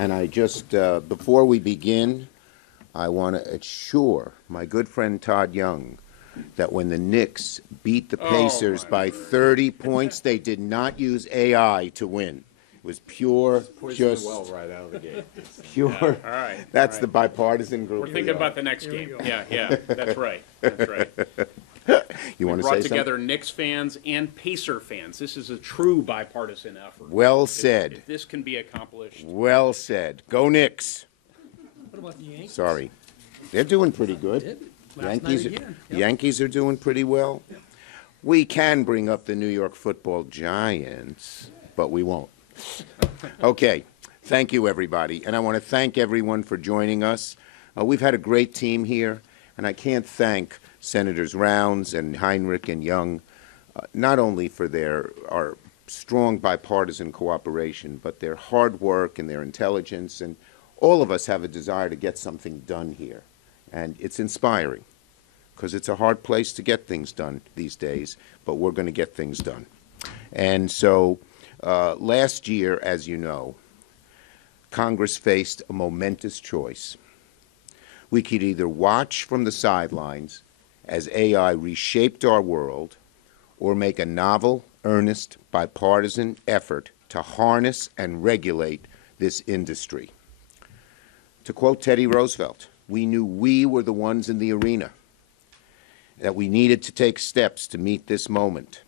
And I just, before we begin, I want to assure my good friend Todd Young that when the Knicks beat the Pacers by 30 points, they did not use AI to win. It was pure, just well right out of the gate. pure. Yeah, all right. That's all the right. bipartisan group. We're thinking about the next game. Yeah, that's right. That's right. You want to Brought say together something? Knicks fans and Pacer fans. This is a true bipartisan effort. Well If said. this can be accomplished. Well said. Go Knicks. What about the Yankees? Sorry. They're doing pretty good. Last night again. Yep. Yankees are doing pretty well. We can bring up the New York Football Giants, but we won't. Okay. Thank you, everybody. And I want to thank everyone for joining us. We've had a great team here, and I can't thank Senators Rounds and Heinrich and Young, not only for our strong bipartisan cooperation, but their hard work and their intelligence. And all of us have a desire to get something done here. And it's inspiring, because it's a hard place to get things done these days, but we're going to get things done. And so last year, as you know, Congress faced a momentous choice. We could either watch from the sidelines as AI reshaped our world, or make a novel, earnest, bipartisan effort to harness and regulate this industry. To quote Teddy Roosevelt, we knew we were the ones in the arena, that we needed to take steps to meet this moment.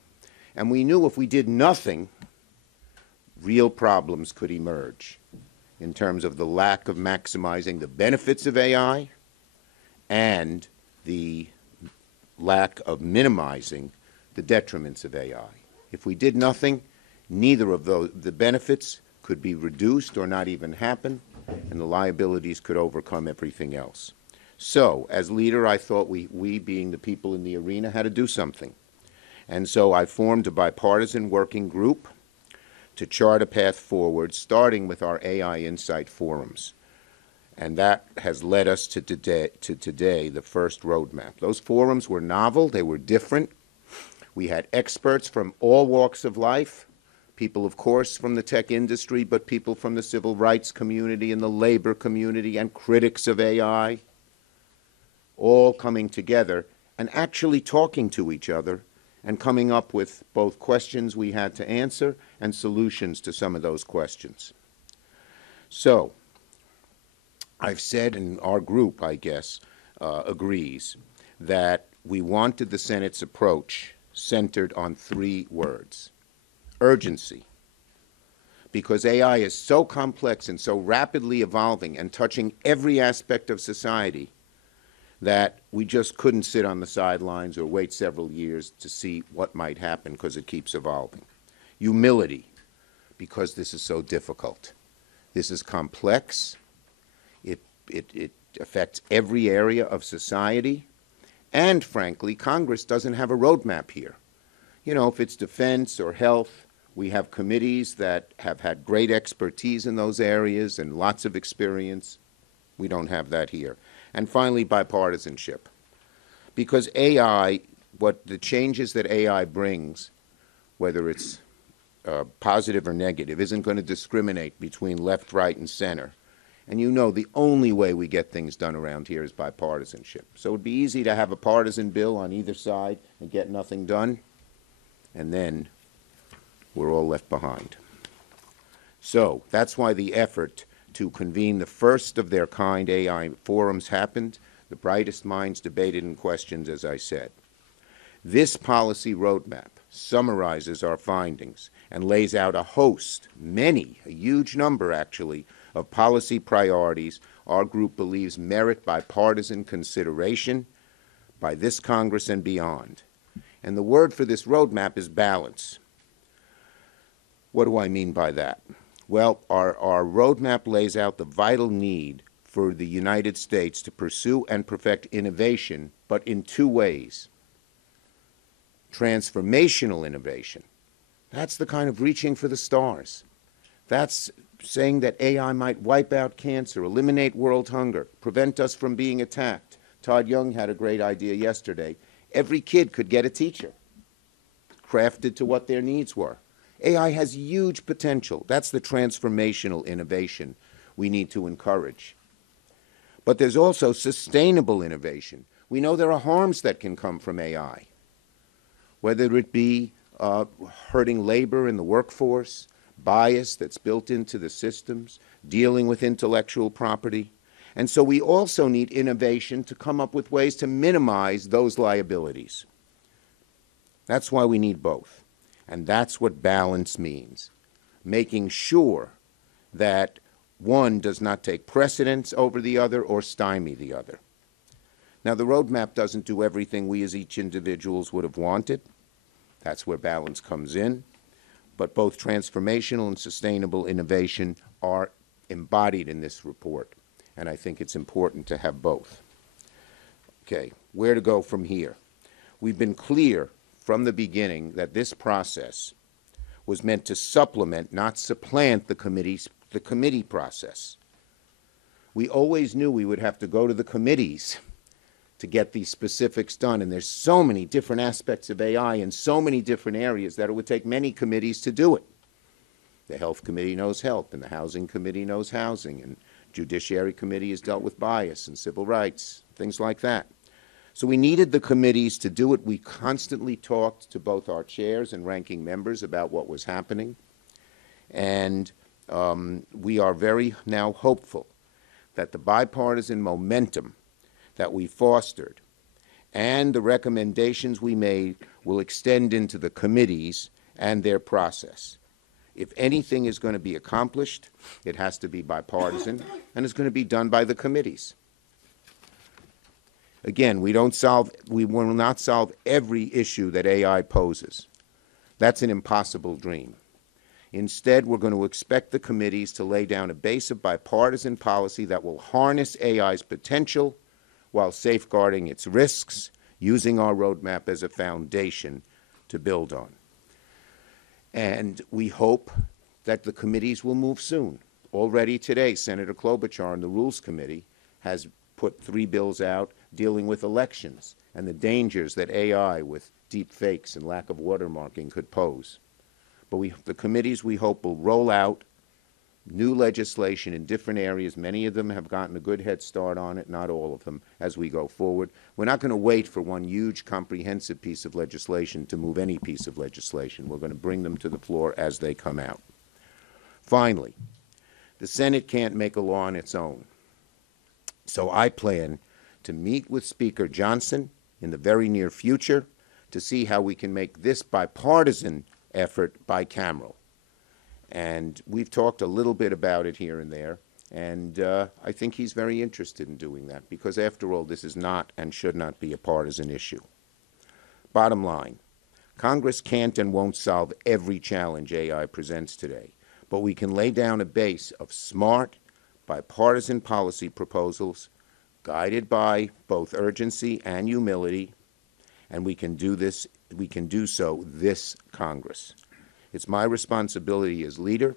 And we knew if we did nothing, real problems could emerge in terms of the lack of maximizing the benefits of AI and the lack of minimizing the detriments of AI. If we did nothing, neither of the benefits could be reduced or not even happen, and the liabilities could overcome everything else. So, as leader, I thought we being the people in the arena, had to do something. And so I formed a bipartisan working group to chart a path forward, starting with our AI Insight forums. And that has led us to today, the first roadmap. Those forums were novel, they were different. We had experts from all walks of life, people, of course, from the tech industry, but people from the civil rights community and the labor community and critics of AI, all coming together and actually talking to each other and coming up with both questions we had to answer and solutions to some of those questions. So, I've said, and our group, I guess, agrees, that we wanted the Senate's approach centered on 3 words. Urgency. Because AI is so complex and so rapidly evolving and touching every aspect of society that we just couldn't sit on the sidelines or wait several years to see what might happen, because it keeps evolving. Humility, because this is so difficult. This is complex. It affects every area of society. And, frankly, Congress doesn't have a roadmap here. You know, if it's defense or health, we have committees that have had great expertise in those areas and lots of experience. We don't have that here. And finally, bipartisanship. Because AI, what the changes that AI brings, whether it's positive or negative, isn't going to discriminate between left, right, and center. And you know the only way we get things done around here is bipartisanship. So it would be easy to have a partisan bill on either side and get nothing done, and then we're all left behind. So that's why the effort to convene the first of their kind AI forums happened. The brightest minds debated and questioned, as I said. This policy roadmap summarizes our findings and lays out a host, a huge number actually, of policy priorities our group believes merit bipartisan consideration by this Congress and beyond. And the word for this roadmap is balance. What do I mean by that? Well, our roadmap lays out the vital need for the United States to pursue and perfect innovation, but in 2 ways. Transformational innovation. That's the kind of reaching for the stars. That's saying that AI might wipe out cancer, eliminate world hunger, prevent us from being attacked. Todd Young had a great idea yesterday. Every kid could get a teacher, crafted to what their needs were. AI has huge potential. That's the transformational innovation we need to encourage. But there's also sustainable innovation. We know there are harms that can come from AI, whether it be hurting labor in the workforce, bias that's built into the systems, dealing with intellectual property. And so we also need innovation to come up with ways to minimize those liabilities. That's why we need both. And that's what balance means, making sure that one does not take precedence over the other or stymie the other. Now, the roadmap doesn't do everything we as each individuals would have wanted. That's where balance comes in. But both transformational and sustainable innovation are embodied in this report, and I think it's important to have both. Okay, where to go from here? We've been clear from the beginning that this process was meant to supplement, not supplant, the committee process. We always knew we would have to go to the committees to get these specifics done, and there's so many different aspects of AI in so many different areas that it would take many committees to do it. The Health Committee knows health, and the Housing Committee knows housing, and Judiciary Committee has dealt with bias and civil rights, things like that. So we needed the committees to do it. We constantly talked to both our chairs and ranking members about what was happening, and we are very now hopeful that the bipartisan momentum that we fostered and the recommendations we made will extend into the committees and their process. If anything is going to be accomplished, it has to be bipartisan, and it's going to be done by the committees. Again, we will not solve every issue that AI poses. That's an impossible dream. Instead, we're going to expect the committees to lay down a base of bipartisan policy that will harness AI's potential while safeguarding its risks, using our roadmap as a foundation to build on. And we hope that the committees will move soon. Already today, Senator Klobuchar in the Rules Committee has put 3 bills out dealing with elections and the dangers that AI with deep fakes and lack of watermarking could pose. But the committees, we hope, will roll out new legislation in different areas. Many of them have gotten a good head start on it, not all of them, as we go forward. We're not going to wait for one huge comprehensive piece of legislation to move any piece of legislation. We're going to bring them to the floor as they come out. Finally, the Senate can't make a law on its own. So I plan to meet with Speaker Johnson in the very near future to see how we can make this bipartisan effort bicameral. And we've talked a little bit about it here and there, and I think he's very interested in doing that because, after all, this is not and should not be a partisan issue. Bottom line, Congress can't and won't solve every challenge AI presents today, but we can lay down a base of smart, bipartisan policy proposals guided by both urgency and humility, and we can do so this Congress. It's my responsibility as leader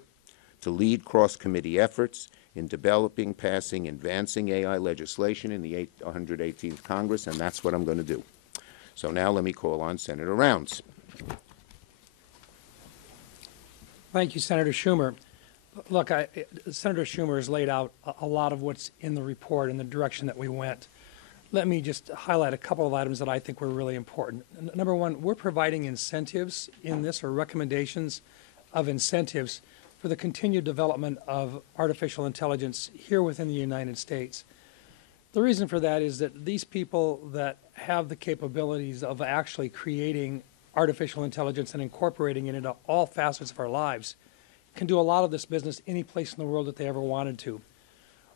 to lead cross-committee efforts in developing, passing, advancing AI legislation in the 118th Congress, and that's what I'm going to do. So now let me call on Senator Rounds. Thank you, Senator Schumer. Look, Senator Schumer has laid out a lot of what's in the report and the direction that we went. Let me just highlight a couple of items that I think were really important. Number one, we're providing incentives in this, or recommendations of incentives for the continued development of artificial intelligence here within the United States. The reason for that is that these people that have the capabilities of actually creating artificial intelligence and incorporating it into all facets of our lives can do a lot of this business any place in the world that they ever wanted to.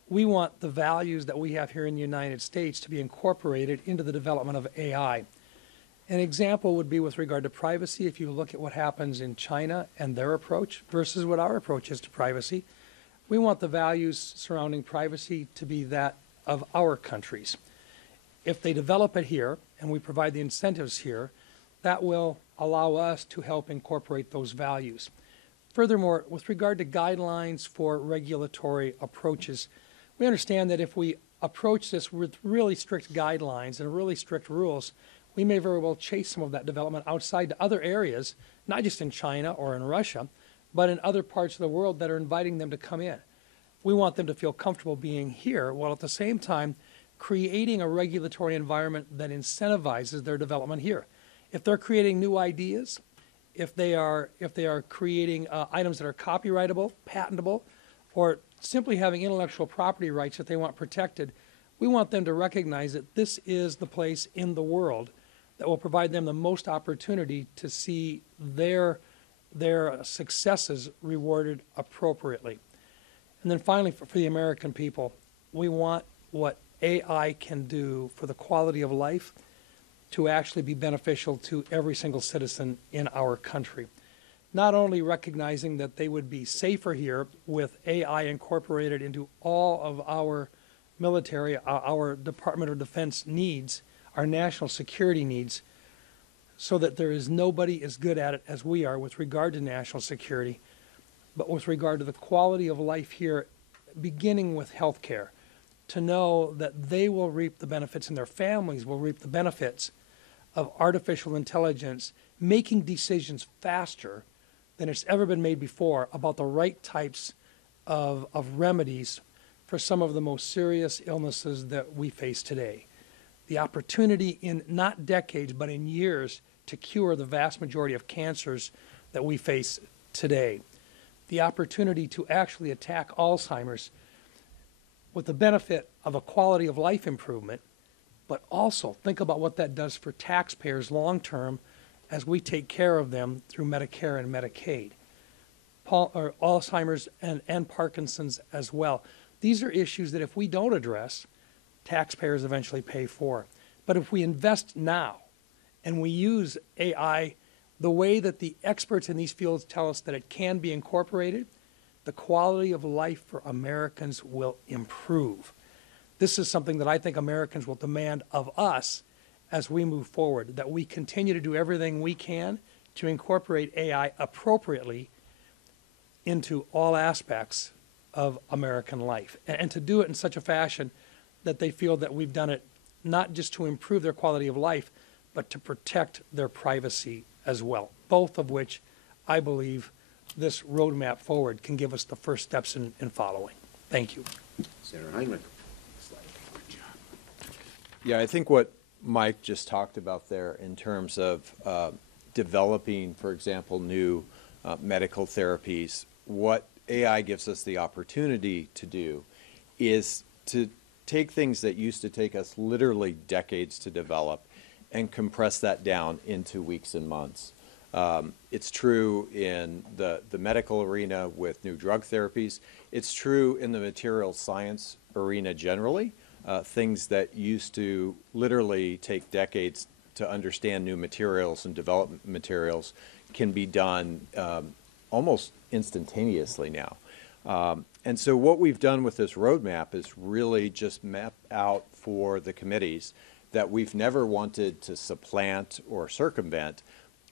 We want the values that we have here in the United States to be incorporated into the development of AI. An example would be with regard to privacy. If you look at what happens in China and their approach versus what our approach is to privacy, we want the values surrounding privacy to be that of our countries. If they develop it here and we provide the incentives here, that will allow us to help incorporate those values. Furthermore, with regard to guidelines for regulatory approaches, we understand that if we approach this with really strict guidelines and really strict rules, we may very well chase some of that development outside to other areas, not just in China or in Russia, but in other parts of the world that are inviting them to come in. We want them to feel comfortable being here, while at the same time creating a regulatory environment that incentivizes their development here. If they're creating new ideas, if they are creating items that are copyrightable, patentable, or simply having intellectual property rights that they want protected, we want them to recognize that this is the place in the world that will provide them the most opportunity to see their successes rewarded appropriately. And then finally, for the American people, we want what AI can do for the quality of life to actually be beneficial to every single citizen in our country. Not only recognizing that they would be safer here with AI incorporated into all of our military, our Department of Defense needs, our national security needs, so that there is nobody as good at it as we are with regard to national security, but with regard to the quality of life here, beginning with health care, to know that they will reap the benefits and their families will reap the benefits of artificial intelligence making decisions faster than it's ever been made before about the right types of remedies for some of the most serious illnesses that we face today. The opportunity in not decades, but in years, to cure the vast majority of cancers that we face today. The opportunity to actually attack Alzheimer's with the benefit of a quality of life improvement, but also think about what that does for taxpayers long term as we take care of them through Medicare and Medicaid. Alzheimer's and Parkinson's as well. These are issues that if we don't address, taxpayers eventually pay for. But if we invest now and we use AI the way that the experts in these fields tell us that it can be incorporated, the quality of life for Americans will improve. This is something that I think Americans will demand of us as we move forward, that we continue to do everything we can to incorporate AI appropriately into all aspects of American life, and to do it in such a fashion that they feel that we've done it not just to improve their quality of life, but to protect their privacy as well, both of which I believe this roadmap forward can give us the first steps in following. Thank you. Senator Heinrich. Yeah, I think what Mike just talked about there in terms of developing, for example, new medical therapies, what AI gives us the opportunity to do is to take things that used to take us literally decades to develop and compress that down into weeks and months. It's true in the medical arena with new drug therapies. It's true in the materials science arena generally. Things that used to literally take decades to understand new materials and develop materials can be done almost instantaneously now. And so what we've done with this roadmap is really just map out for the committees that we've never wanted to supplant or circumvent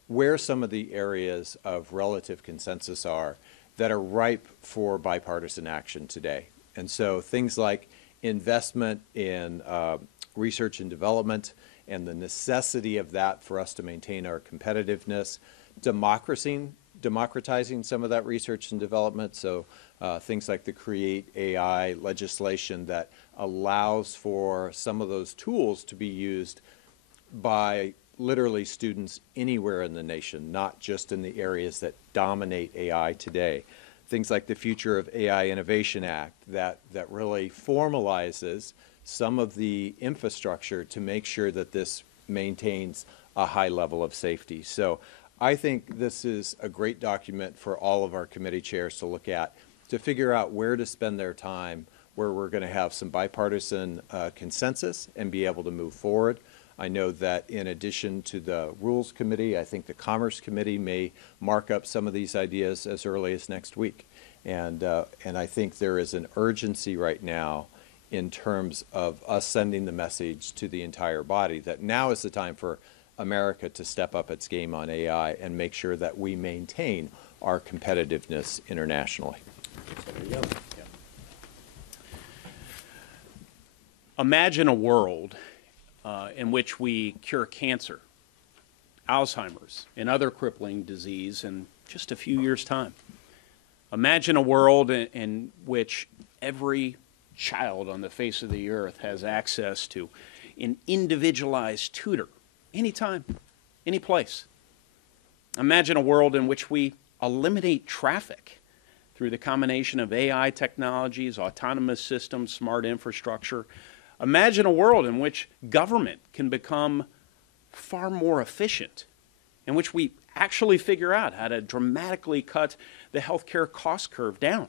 where some of the areas of relative consensus are that are ripe for bipartisan action today. And so things like investment in research and development and the necessity of that for us to maintain our competitiveness, democratizing some of that research and development, so things like the Create AI legislation that allows for some of those tools to be used by literally students anywhere in the nation, not just in the areas that dominate AI today. Things like the Future of AI Innovation Act that really formalizes some of the infrastructure to make sure that this maintains a high level of safety. So I think this is a great document for all of our committee chairs to look at, to figure out where to spend their time, where we're going to have some bipartisan consensus and be able to move forward. I know that in addition to the Rules Committee, I think the Commerce Committee may mark up some of these ideas as early as next week. And I think there is an urgency right now in terms of us sending the message to the entire body that now is the time for America to step up its game on AI and make sure that we maintain our competitiveness internationally. Imagine a world in which we cure cancer, Alzheimer's, and other crippling disease in just a few years' time. Imagine a world in which every child on the face of the earth has access to an individualized tutor anytime, any place. Imagine a world in which we eliminate traffic through the combination of AI technologies, autonomous systems, smart infrastructure. Imagine a world in which government can become far more efficient, in which we actually figure out how to dramatically cut the healthcare cost curve down.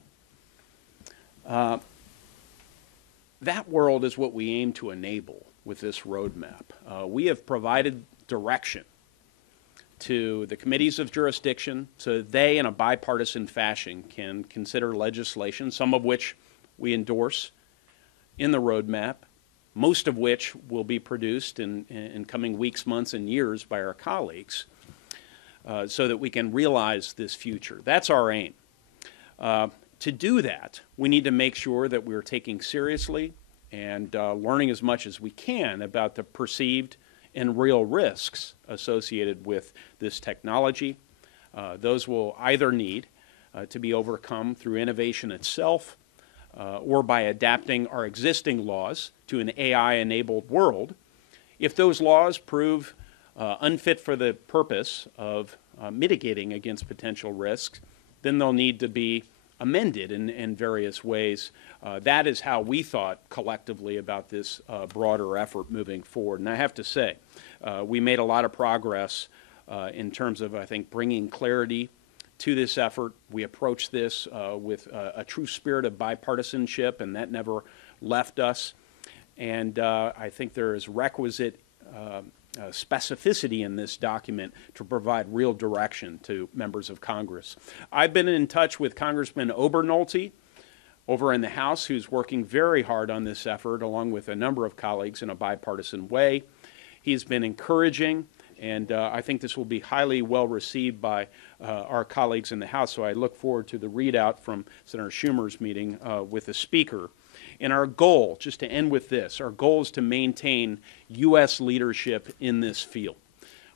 That world is what we aim to enable with this roadmap. We have provided direction to the committees of jurisdiction so that they, in a bipartisan fashion, can consider legislation, some of which we endorse in the roadmap, most of which will be produced in coming weeks, months, and years by our colleagues, so that we can realize this future. That's our aim. To do that, we need to make sure that we're taking seriously and learning as much as we can about the perceived and real risks associated with this technology. Those will either need to be overcome through innovation itself or by adapting our existing laws to an AI-enabled world. If those laws prove unfit for the purpose of mitigating against potential risks, then they'll need to be amended in various ways. That is how we thought collectively about this broader effort moving forward. And I have to say, we made a lot of progress in terms of, I think, bringing clarity to this effort. We approached this with a true spirit of bipartisanship, and that never left us. And I think there is requisite specificity in this document to provide real direction to members of Congress. I've been in touch with Congressman Obernolte over in the House, who's working very hard on this effort, along with a number of colleagues in a bipartisan way. He's been encouraging, and I think this will be highly well received by our colleagues in the House, so I look forward to the readout from Senator Schumer's meeting with the Speaker. And our goal, just to end with this, our goal is to maintain U.S. leadership in this field.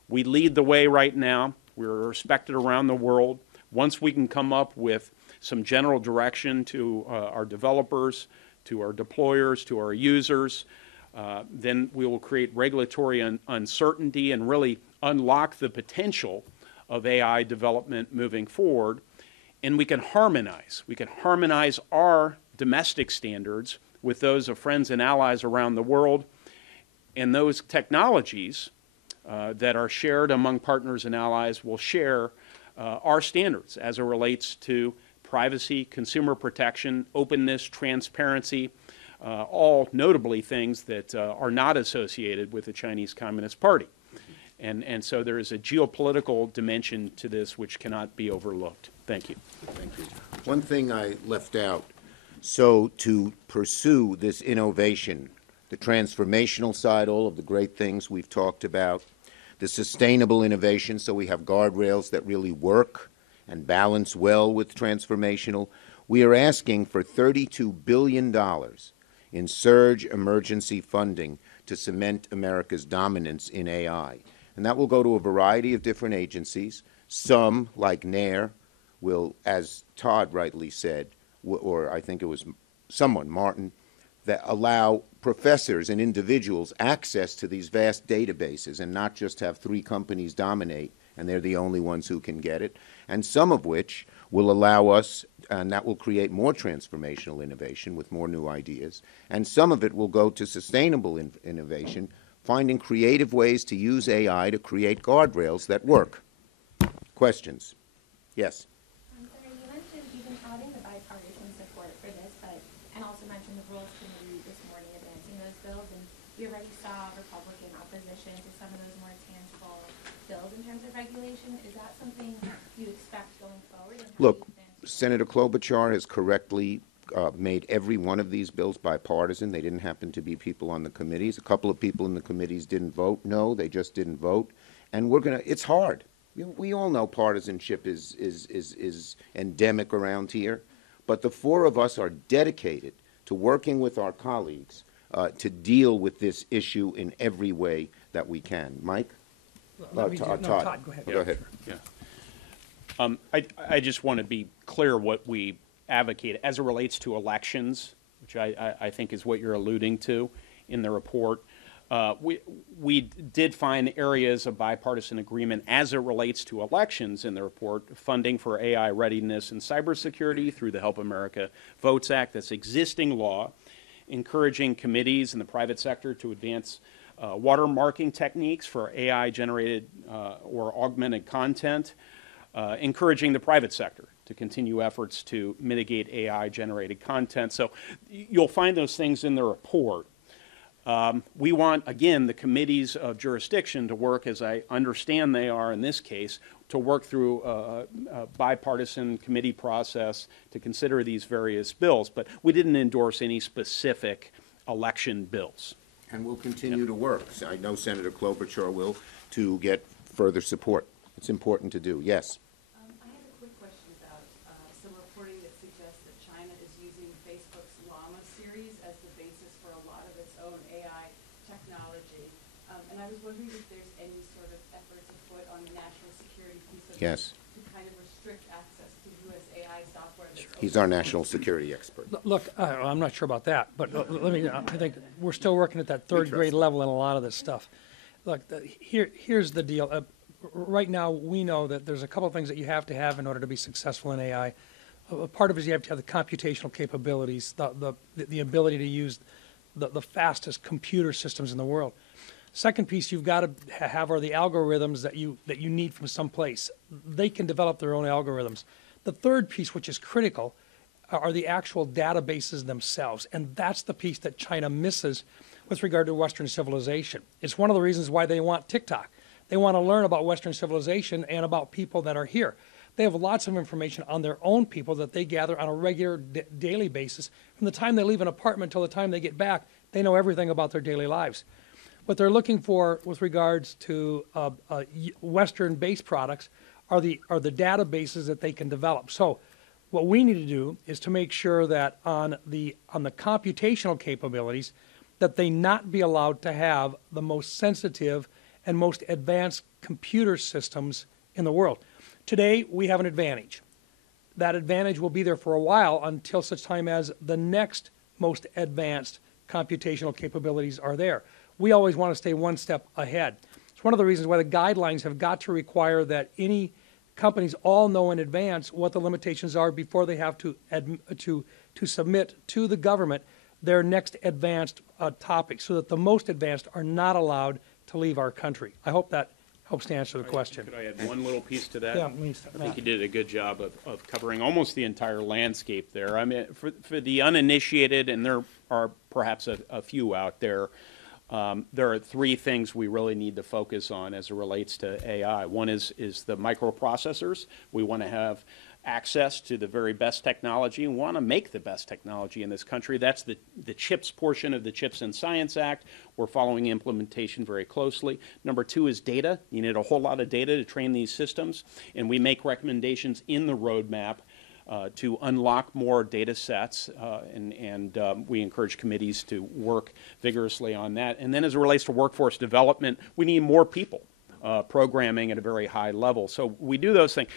We lead the way right now. We're respected around the world. Once we can come up with some general direction to our developers, to our deployers, to our users, then we will create regulatory uncertainty and really unlock the potential of AI development moving forward. And we can harmonize. We can harmonize our domestic standards with those of friends and allies around the world, and those technologies that are shared among partners and allies will share our standards as it relates to privacy, consumer protection, openness, transparency, all notably things that are not associated with the Chinese Communist Party. And so there is a geopolitical dimension to this which cannot be overlooked. Thank you. Thank you. One thing I left out. So to pursue this innovation, the transformational side, all of the great things we've talked about, the sustainable innovation, so we have guardrails that really work and balance well with transformational, we are asking for $32 billion in surge emergency funding to cement America's dominance in AI. And that will go to a variety of different agencies. Some, like NAIR, will, as Todd rightly said, or I think it was someone, Martin, that allow professors and individuals access to these vast databases and not just have 3 companies dominate and they're the only ones who can get it, and some of which will allow us, and that will create more transformational innovation with more new ideas, and some of it will go to sustainable innovation, finding creative ways to use AI to create guardrails that work. Questions? Yes? Senator, you mentioned you've been touting the bipartisan support for this, and also mentioned the Rules Committee this morning advancing those bills, and we already saw Republican opposition to some of those more tangible bills in terms of regulation. Is that something you expect going forward? Look, Senator Klobuchar has correctly made every one of these bills bipartisan. They didn't happen to be people on the committees. A couple of people in the committees didn't vote no. They just didn't vote. And we're going to, it's hard. We all know partisanship is endemic around here. But the 4 of us are dedicated to working with our colleagues to deal with this issue in every way that we can. Mike? Todd, go ahead. Go ahead. Yeah. I just want to be clear what we advocate as it relates to elections, which I think is what you're alluding to in the report. We did find areas of bipartisan agreement as it relates to elections in the report, funding for AI readiness and cybersecurity through the Help America Votes Act, that's existing law, encouraging committees in the private sector to advance watermarking techniques for AI-generated or augmented content, encouraging the private sector to continue efforts to mitigate AI-generated content. So you'll find those things in the report. We want, again, the committees of jurisdiction to work, as I understand they are in this case, to work through a bipartisan committee process to consider these various bills. But we didn't endorse any specific election bills. And we'll continue to work. I know Senator Klobuchar will, to get further support. It's important to do. Yes. I have a quick question about some reporting that suggests that China is using Facebook's Llama series as the basis for a lot of its own AI technology. And I was wondering if there's any sort of efforts afoot on the national security piece of Yes. this to kind of restrict access to U.S. AI software. He's our national security expert. Look, I'm not sure about that, but let me, I think we're still working at that third grade level in a lot of this stuff. Look, here's the deal. Right now, we know that there's a couple of things that you have to have in order to be successful in AI. Part of it is you have to have the computational capabilities, the ability to use the fastest computer systems in the world. Second piece you've got to have are the algorithms that you need from someplace. They can develop their own algorithms. The third piece, which is critical, are the actual databases themselves, and that's the piece that China misses with regard to Western civilization. It's one of the reasons why they want TikTok. They want to learn about Western civilization and about people that are here. They have lots of information on their own people that they gather on a regular daily basis. From the time they leave an apartment till the time they get back, they know everything about their daily lives. What they're looking for with regards to Western-based products are the databases that they can develop. So what we need to do is to make sure that on the computational capabilities, that they not be allowed to have the most sensitive and most advanced computer systems in the world. Today, we have an advantage. That advantage will be there for a while until such time as the next most advanced computational capabilities are there. We always want to stay one step ahead. It's one of the reasons why the guidelines have got to require that any companies all know in advance what the limitations are before they have to submit to the government their next advanced topic, so that the most advanced are not allowed to leave our country. I hope that helps to answer the question. Could I add one little piece to that? Yeah, please. I think you did a good job of covering almost the entire landscape there. I mean, for the uninitiated, and there are perhaps a few out there, there are three things we really need to focus on as it relates to AI. One is the microprocessors. We want to have access to the very best technology and want to make the best technology in this country. That's the CHIPS portion of the CHIPS and Science Act. We're following implementation very closely. Number two is data. You need a whole lot of data to train these systems, and we make recommendations in the roadmap to unlock more data sets, and we encourage committees to work vigorously on that. And then as it relates to workforce development, we need more people programming at a very high level. So we do those things.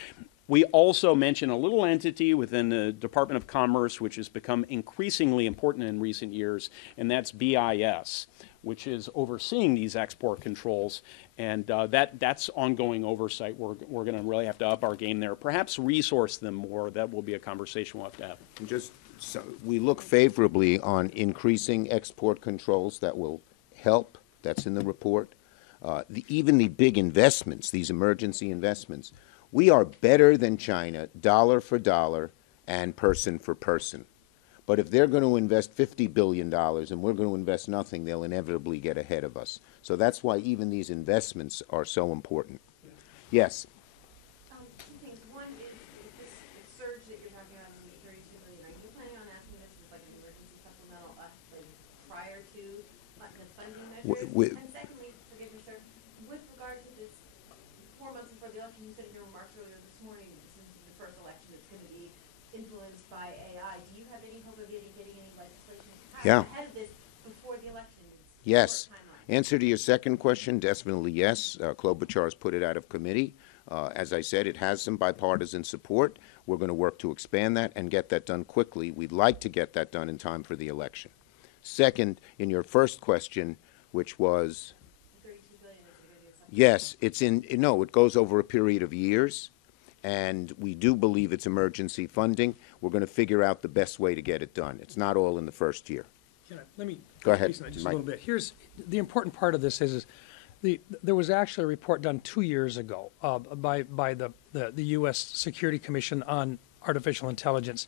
We also mention a little entity within the Department of Commerce, which has become increasingly important in recent years, and that's BIS, which is overseeing these export controls. And that's ongoing oversight. We're going to really have to up our game there, perhaps resource them more. That will be a conversation we'll have to have. Just so we look favorably on increasing export controls. That will help. That's in the report. Even the big investments, these emergency investments, we are better than China, dollar for dollar and person for person. But if they're going to invest $50 billion and we're going to invest nothing, they'll inevitably get ahead of us. So that's why even these investments are so important. Yes? Two things. One is this surge that you're talking about, the $32 billion. Are you planning on asking this as like an emergency supplemental prior to the funding measures? And secondly, forgive me, sir, with regard to this 4 months before the election, you said in your remarks earlier this morning, since the first election, it's going to be influenced by AI. Do you have any hope of getting any legislation ahead of this before the election? Yes. Answer to your second question, definitely yes. Klobuchar has put it out of committee. As I said, it has some bipartisan support. We're going to work to expand that and get that done quickly. We'd like to get that done in time for the election. Second, in your first question, which was, 32 billion, is it gonna be something? yes, it's no, it goes over a period of years, and we do believe it's emergency funding. We're going to figure out the best way to get it done. It's not all in the first year. Let me Go ahead, just a Mike. little bit. Here's the important part of this is there was actually a report done 2 years ago by the U.S. Security Commission on Artificial Intelligence,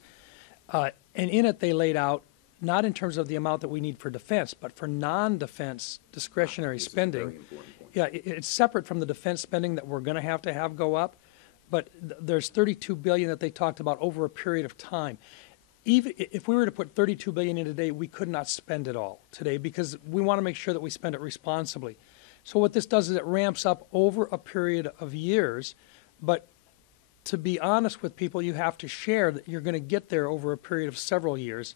and in it they laid out not in terms of the amount that we need for defense, but for non-defense discretionary spending. Yeah, it's separate from the defense spending that we're going to have go up, but there's $32 billion that they talked about over a period of time. Even if we were to put $32 billion in today, we could not spend it all today because we want to make sure that we spend it responsibly. So what this does is it ramps up over a period of years, but to be honest with people, you have to share that you're going to get there over a period of several years,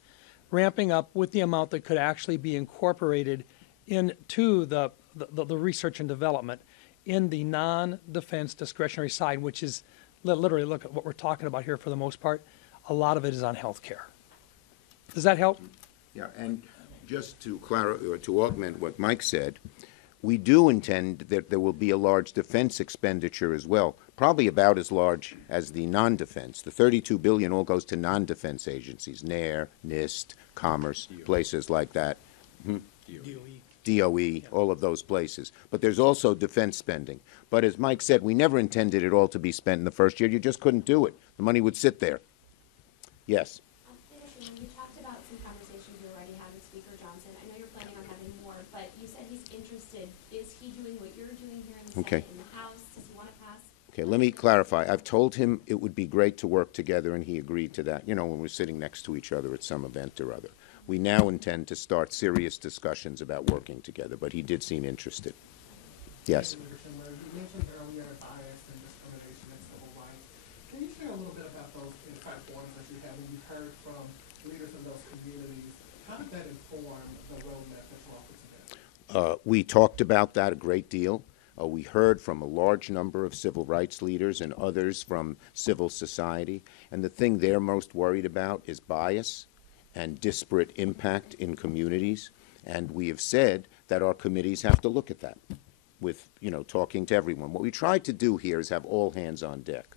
ramping up with the amount that could actually be incorporated into the research and development in the non-defense discretionary side, which is literally, look at what we're talking about here for the most part. A lot of it is on health care. Does that help? Yeah, and just to augment what Mike said, we do intend that there will be a large defense expenditure as well, probably about as large as the non-defense. The $32 billion all goes to non-defense agencies, NAIR, NIST, Commerce, places like that. DOE, all of those places. But there's also defense spending. But as Mike said, we never intended it all to be spent in the first year. You just couldn't do it. The money would sit there. Yes. You talked about some conversations you already had with Speaker Johnson. I know you're planning on having more, but you said he's interested. Is he doing what you're doing here in the Okay. Senate, in the House? Does he want to pass? Okay, let me clarify. I've told him it would be great to work together, and he agreed to that, you know, when we're sitting next to each other at some event or other. We now intend to start serious discussions about working together, but he did seem interested. Yes. Leader Schumer, you mentioned earlier bias and discrimination and civil rights. Can you share a little bit about those inside forums that you have and you heard from leaders in those communities? How did that inform the roadmap that you offered today? We talked about that a great deal. We heard from a large number of civil rights leaders and others from civil society. And the thing they're most worried about is bias and disparate impact in communities. And we have said that our committees have to look at that with, you know, talking to everyone. What we tried to do here is have all hands on deck.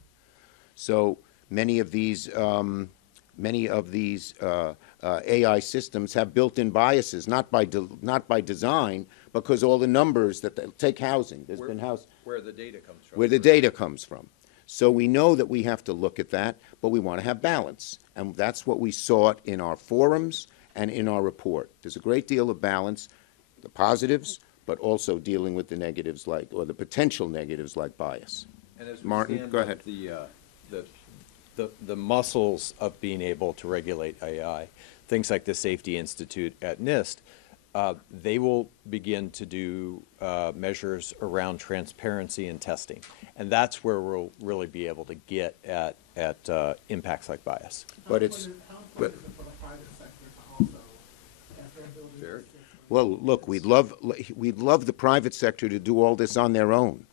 So many of these AI systems have built-in biases, not by design, because all the numbers that take housing. There's been Where the data comes from. where the data comes from. So we know that we have to look at that, but we want to have balance. And that's what we sought in our forums and in our report. There's a great deal of balance, the positives, but also dealing with the negatives or the potential negatives like bias. And as we Martin, stand go up ahead. The muscles of being able to regulate AI, things like the Safety Institute at NIST, they will begin to do measures around transparency and testing. And that's where we'll really be able to get at impacts like bias. But it's, How important is it for the private sector to also, as they're building Very. these systems? well, look, we'd love the private sector to do all this on their own.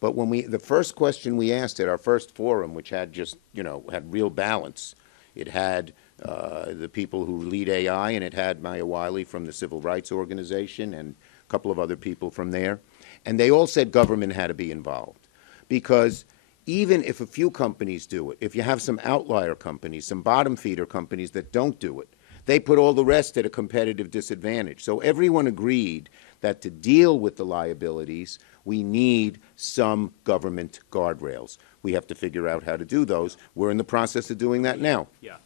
But when the first question we asked at our first forum, which had just, you know, had real balance, it had the people who lead AI, and it had Maya Wiley from the Civil Rights Organization and a couple of other people from there. And they all said government had to be involved. Because even if a few companies do it, if you have some outlier companies, some bottom feeder companies that don't do it, they put all the rest at a competitive disadvantage. So everyone agreed that to deal with the liabilities, we need some government guardrails. We have to figure out how to do those. We're in the process of doing that now. Yeah.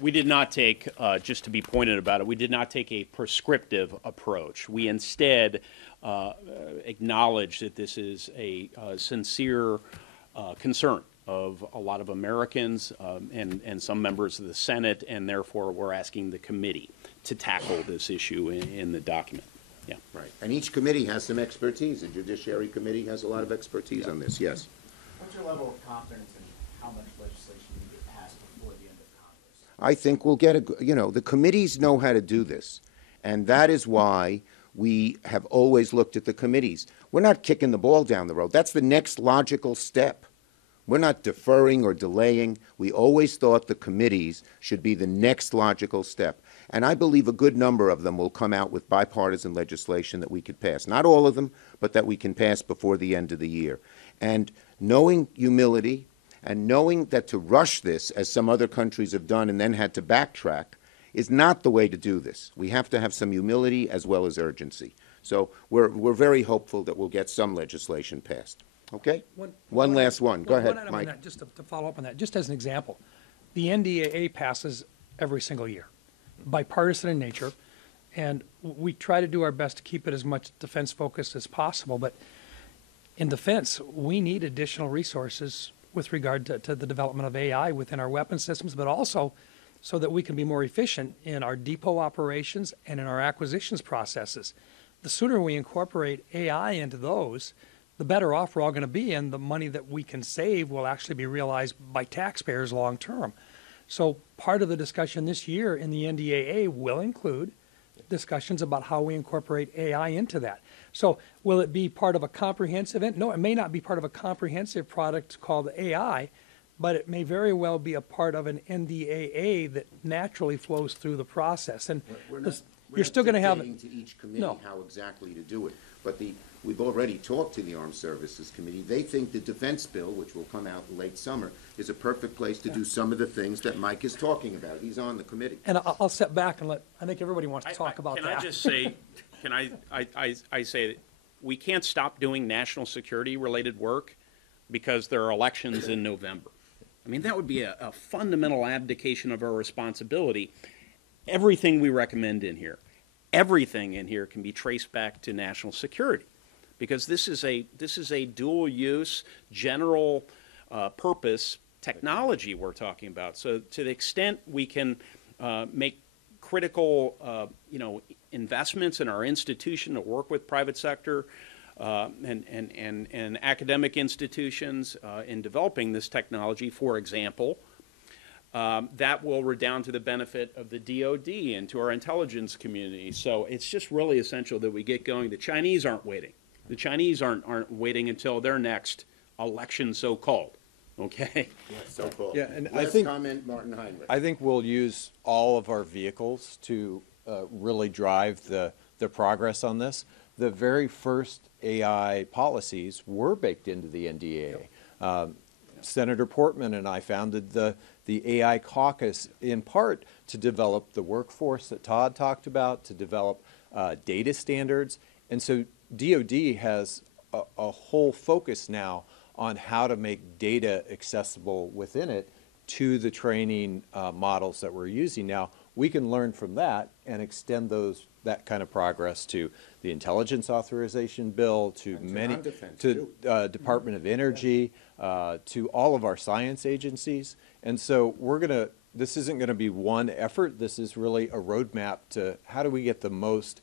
We did not take, just to be pointed about it, we did not take a prescriptive approach. We instead acknowledge that this is a sincere concern of a lot of Americans and some members of the Senate, and therefore we're asking the committee to tackle this issue in the document. Yeah. Right. And each committee has some expertise. The Judiciary Committee has a lot of expertise on this, yes. What's your level of confidence in how much legislation you get passed before the end of Congress? I think we'll get the committees know how to do this. And that is why we have always looked at the committees. We're not kicking the ball down the road. That's the next logical step. We're not deferring or delaying. We always thought the committees should be the next logical step. And I believe a good number of them will come out with bipartisan legislation that we could pass. Not all of them, but that we can pass before the end of the year. And knowing humility and knowing that to rush this, as some other countries have done and then had to backtrack, is not the way to do this. We have to have some humility as well as urgency. So we're very hopeful that we'll get some legislation passed. Okay? One last one. Go ahead, item on Mike. that, just to follow up on that, just as an example, the NDAA passes every single year, bipartisan in nature, and we try to do our best to keep it as much defense-focused as possible. But in defense, we need additional resources with regard to the development of AI within our weapon systems, but also so that we can be more efficient in our depot operations and in our acquisitions processes. The sooner we incorporate AI into those, the better off we're all going to be, and the money that we can save will actually be realized by taxpayers long term. So part of the discussion this year in the NDAA will include discussions about how we incorporate AI into that. So will it be part of a comprehensive, no, it may not be part of a comprehensive product called AI, but it may very well be a part of an NDAA that naturally flows through the process. And you're still going to have to each committee how exactly to do it. But we've already talked to the Armed Services Committee. They think the defense bill, which will come out in late summer, is a perfect place to do some of the things that Mike is talking about. He's on the committee. And I'll step back and I think everybody wants to talk about that. Can I just say, I say that we can't stop doing national security related work because there are elections in November. I mean, that would be a fundamental abdication of our responsibility. Everything we recommend in here, everything in here can be traced back to national security, because this is a dual use, general purpose technology we're talking about. So to the extent we can make critical investments in our institution to work with private sector and academic institutions in developing this technology, for example, that will redound to the benefit of the DoD and to our intelligence community. So it's just really essential that we get going. The Chinese aren't waiting. The Chinese aren't waiting until their next election, so-called. Okay? So-called. Yeah, and Last comment, Martin Heinrich. I think we'll use all of our vehicles to really drive the progress on this. The very first AI policies were baked into the NDAA. Senator Portman and I founded the AI Caucus in part to develop the workforce that Todd talked about, to develop data standards. And so DoD has a whole focus now on how to make data accessible within it to the training models that we're using now. We can learn from that and extend that kind of progress to the intelligence authorization bill, to many, to Department of Energy, to all of our science agencies. And so this isn't going to be one effort. This is really a roadmap to how do we get the most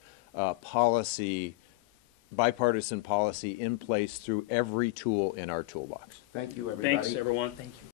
bipartisan policy in place through every tool in our toolbox. Thank you, everybody. Thanks, everyone. Thank you.